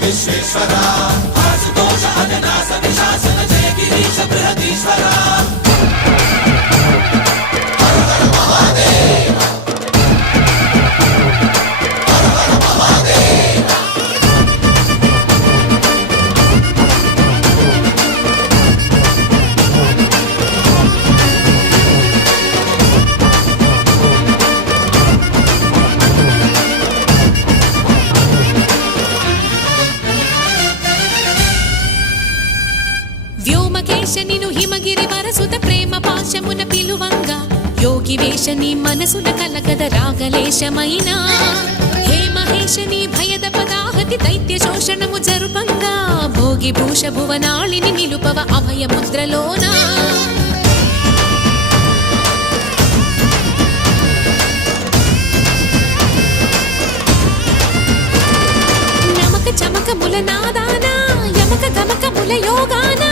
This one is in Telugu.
విశ్వేశ్వరా ఆశుతోష అజనాస విశాసన జయ గిరీశ బృహదీశ్వరా హర హర మహాదేవ హర హర మహాదేవ వ్యోమకేశనిను హిమగిరి వరసుత ప్రేమ పాశమున పిలువంగా యోగి వేషని మనసున కలకద రాగలేశమైనా హే మహేశని భయద పదాహతి దైత్య శోషణము జరుపంగా భోగి భూష భువనాళిని నిలుపవ అభయ ముద్రలోనా నమక చమక ముల నాదానా యమక గమక ముల యోగానా